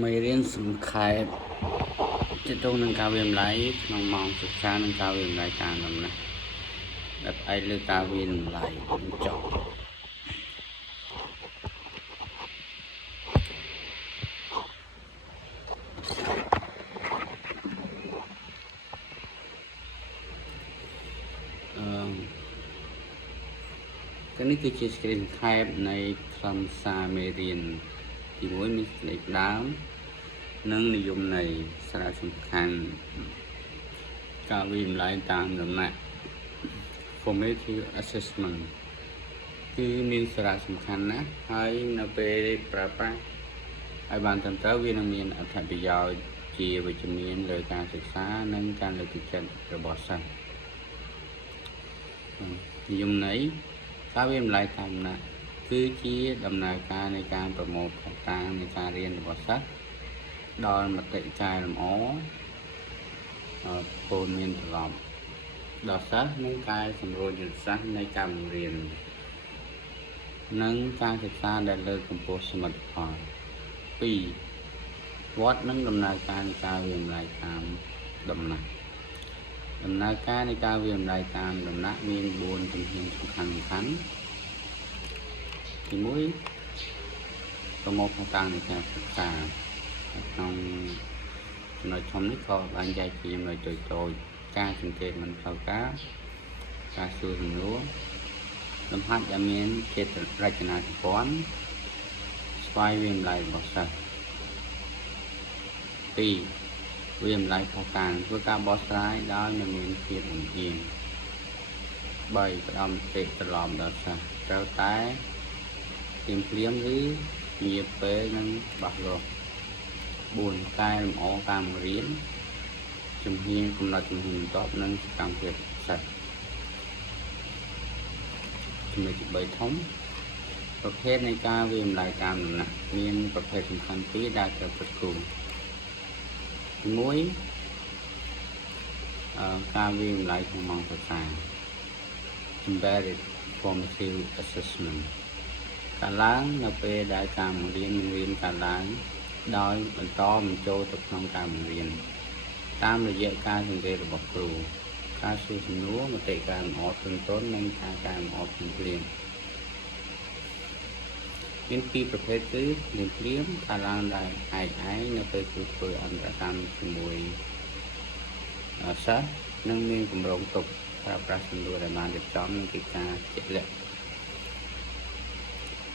មេរៀនសង្ខេបទាក់ទងនឹងការវាយតម្លៃក្នុងម៉ោងសិក្សានិងការវាយតម្លៃតាមដំណេះដែលផ្អែកលើការវាយតម្លៃបញ្ចប់នេះគឺជាសេចក្តីសង្ខេបនៃខ្លឹមសារមេរៀនទី1មានសេចក្តីផ្ដើមនិងនិយមន័យសារៈសំខាន់ការវាយតម្លៃតាមដំណាក់ formative assessment គឺមានសារៈសំខាន់ណាស់ហើយនៅពេលប្រើប្រាស់ឲ្យបានត្រឹមត្រូវវានឹងមានអត្ថប្រយោជន៍ជាវិជ្ជមានលើការសិក្សានិងការលើកទឹកចិត្តរបស់សិស្សនិយមន័យការវាយតម្លៃតាមដំណាក់គឺជាដំណើរការនៃការប្រមូលភស្តុតាងនៃការរៀនរបស់សិស្សដល់មតិកែលម្អព័ត៌មានត្រឡប់ដល់សិស្សនិងកែសម្រួលយុទ្ធសាស្ត្រនៃការបង្រៀននិងការសិក្សាដែលលើកកម្ពស់សមិទ្ធផល2វត្តនិងដំណើរការនៃការវាយតម្លៃតាមដំណាក់ដំណើរការនៃការវាយតម្លៃតាមដំណាក់មាន4ជំហានសំខាន់ទី1ប្រមូលភស្តុតាងនៃការសិក្សាក្នុងចំណុចធំនេះក៏បានចែកជាចំណុចតូចៗការសង្កេតមិនផ្លូវការការសួរសំណួរលំហាត់ដែលមានចេតរចនាសម្ព័ន្ធស្វ័យវាយតម្លៃរបស់សិស្ស2វាយតម្លៃផុសតាងធ្វើការបកស្រាយដោយមិនមានភាពលំអៀង3ផ្ដំមតិត្រឡប់ដល់សិស្សត្រូវតែភ្លាមឬញាពេលនិងច្បាស់លាស់4កែលម្អការបង្រៀនជំនាញកំណត់ជំនាញបន្ទាប់និងសកម្មភាពសិស្សចំណុចទី3ធំប្រភេទនៃការវាយតម្លៃតាមដំណាក់មានប្រភេទសំខាន់2ដែលត្រូវប្រគល់ទី1ការវាយតម្លៃក្នុងម៉ោងសិក្សា embedded formative assessment ការឡើងនៅពេលដែលការបង្រៀនការឡើងដោយបន្តបញ្ចូលទៅក្នុងការបង្រៀនតាមរយៈការសង្កេតរបស់គ្រូការសួរសំណួរមតិកែលម្អទន់និងការកែលម្អភ្លាមមាន2ប្រភេទគឺភ្លាមការឡើងដែលឯកឯងនៅពេលគ្រូធ្វើអន្តរកម្មជាមួយសិស្សនិងមានគម្រោងទុកប្រើប្រាស់សំណួរដែលបានរៀបចំនិងកិច្ចការជាក់លាក់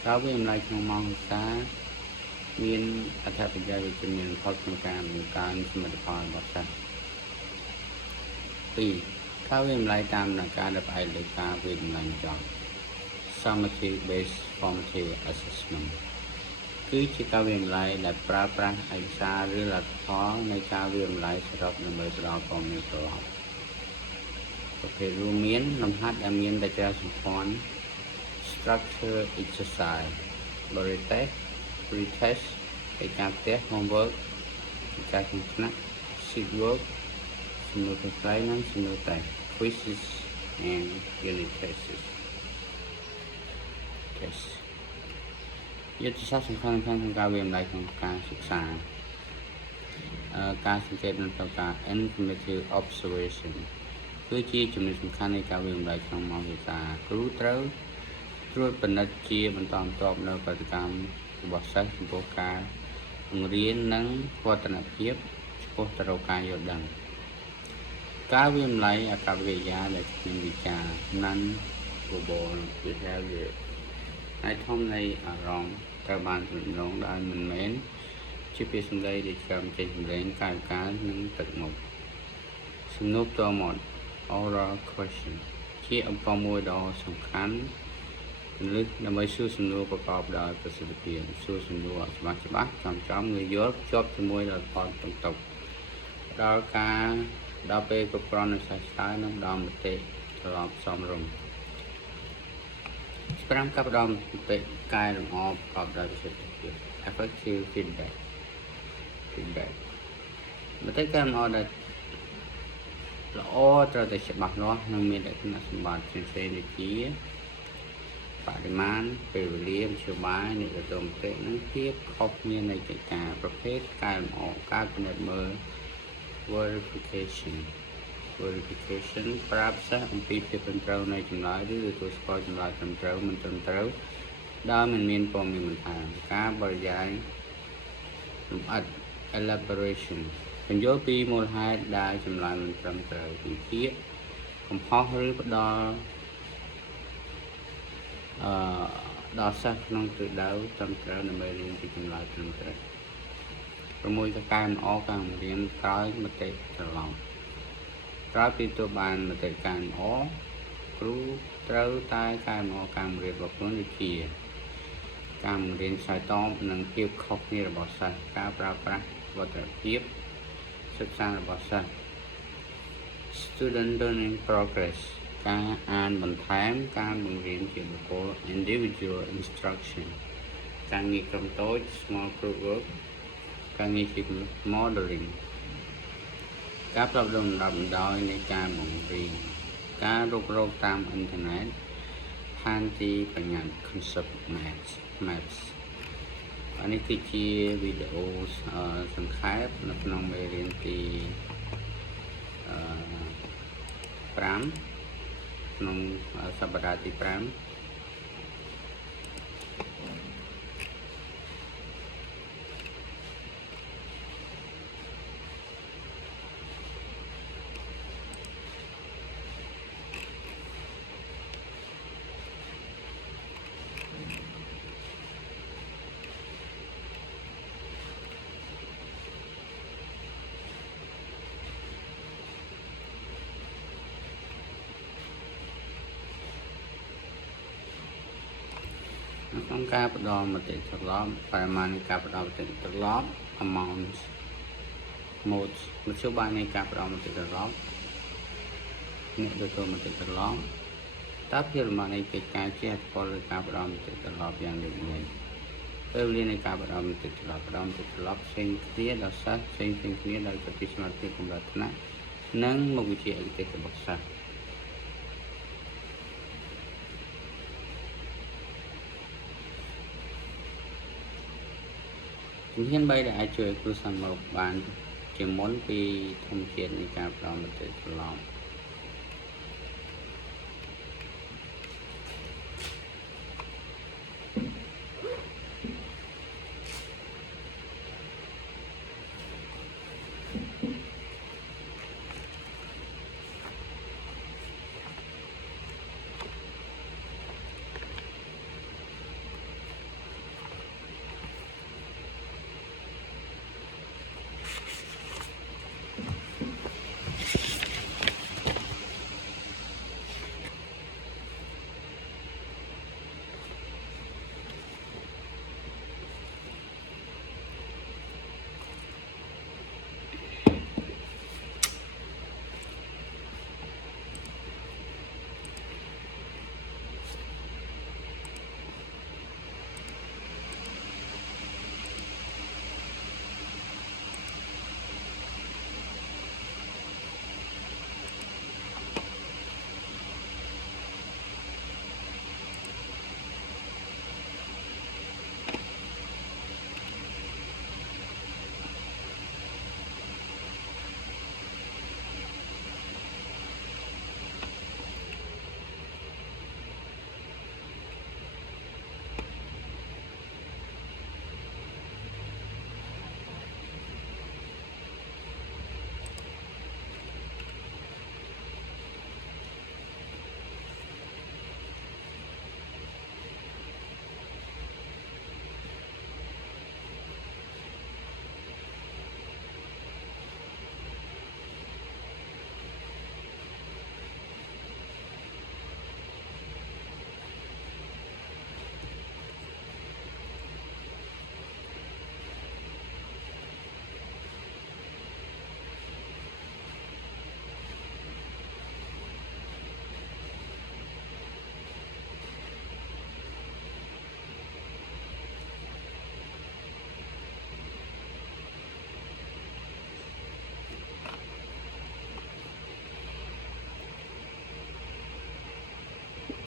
ការវាយតម្លៃក្នុងម៉ោងសិក្សាមានអត្ថប្រយោជន៍វិជ្ជមានបំផុតក្នុងការបង្កើនសមិទ្ធផលរបស់សិស្ស2ការវាយតម្លៃតាមដំណើរការដែលផ្អែកលើការវាយតម្លៃចប់ summative based formative assessment គឺជាការវាយតម្លៃដែលប្រើប្រាស់ឯកសារឬលទ្ធផលនៃការវាយតម្លៃសរុបដើម្បីផ្ដល់ព័ត៌មានប្រហែលប្រភេទរួមមានលំហាត់ដែលមានរចនាសម្ព័ន្ធ structure exercise body test pretest កិច្ចការផ្ទះ homework កិច្ចការក្នុងថ្នាក់ sheet work សំណួរខ្លីៗនិងសំណួរតេស្ត quizzes and unit tests យុទ្ធសាស្ត្រសំខាន់ៗក្នុងការវាយតម្លៃក្នុងការសិក្សាការសង្កេតនិងត្រូវការ informative observation គឺជាចំណុចសំខាន់នៃការវាយតម្លៃក្នុងម៉ោងសិក្សាគ្រូត្រូវត្រួតពិនិត្យជាបន្តបន្ទាប់នៅប្រតិកម្មរបស់សិស្សចំពោះការបង្រៀននិងវឌ្ឍនភាពឆ្ពោះទៅរកការយល់ដឹងការវាយតម្លៃអកប្បកិរិយាដែលគ្មានវិចារ non-verbal behavior ហើយធំនៃអារម្មណ៍ត្រូវបានទំនងដោយមិនមែនជាពាក្យសម្ដីដែលឆ្លងចេញសម្លេងកាយវិការនិងទឹកមុខសំណួរផ្ទាល់មាត់ oral question ជាអំពើមួយដ៏សំខាន់លើកដើម្បីសួរសំណួរប្រកបដោយប្រសិទ្ធភាពសួរសំណួរច្បាស់ចំងាយយល់ភ្ជាប់ជាមួយដល់ផលបន្ទុកដល់ពេលគ្រប់គ្រាន់នៃសាស្ត្រនិងដល់មតិត្រឡប់សមរម្យ5ការផ្ដល់មតិកែលម្អប្រកបដោយប្រសិទ្ធភាព effective feedback មតិកែលម្អដែលល្អត្រូវតែច្បាស់លាស់និងមានលក្ខណៈសម្បត្តិផ្សេងៗដូចជា បរិមាណពេលវេលាមធ្យោបាយនៃរដូវមតិនិងភាពខុសគ្នានៃកិច្ចការប្រភេទកែលម្អការពិនិត្យមើល verification ប្រាប់សិស្សអំពីភាពត្រឹមត្រូវនៃចម្លើយឬទទួលស្គាល់ចម្លើយត្រឹមត្រូវមិនត្រឹមត្រូវដោយមិនមានព័ត៌មានបន្ថែមការបរិយាយលម្អិត elaboration ពន្យល់ពីមូលហេតុដែលចម្លើយមិនត្រឹមត្រូវវិភាគកំហុសឬផ្ដល់ដល់សិស្សក្នុងទិសដៅត្រឹមត្រូវដើម្បីរៀនពីចម្លើយត្រឹមត្រូវ6កែលម្អការបង្រៀនក្រោយមតិច្រឡំក្រោយពីទទួលបានមតិកែលម្អគ្រូត្រូវតែកែលម្អការបង្រៀនរបស់ខ្លួនដូចជាការបង្រៀនឆ្លើយតបនិងភាពខុសគ្នារបស់សិស្សការប្រើប្រាស់វត្តភាពសិក្សារបស់សិស្ស student learning progress ការអានបន្ថែមការបង្រៀនជាបុគ្គល individual instruction ការងារក្រុមតូច small group work ការងារជា modeling ការផ្លាស់ប្ដូរលំដាប់លំដោយនៃការបង្រៀនការរុករកតាមអ៊ីនធឺណិតផែនទីបញ្ញត្តិ concept maps នេះគឺជាវីដេអូសង្ខេបនៅក្នុងមេរៀនទី5ក្នុងសប្តាហ៍ទី5ក្នុងការផ្ដល់មតិត្រឡប់បរិមាណការផ្ដល់មតិត្រឡប់ amount modes មធ្យោបាយនៃការផ្ដល់មតិត្រឡប់អ្នកទទួលមតិត្រឡប់តើភាពលំបាកនៃកិច្ចការជាហេតុផលឬការផ្ដល់មតិត្រឡប់យ៉ាងដូចនេះពេលវេលានៃការផ្ដល់មតិត្រឡប់ផ្សេងគ្នាដល់សិស្សផ្សេងគ្នាដោយទៅពីសមត្ថភាពកម្រិតថ្នាក់និងមុខវិជ្ជាឯកទេសរបស់សិស្សជំហាន3ដែលអាចជួយឲ្យគ្រូសាមកបានជាមុនពីធម្មជាតិនៃការផ្ដល់មតិត្រឡប់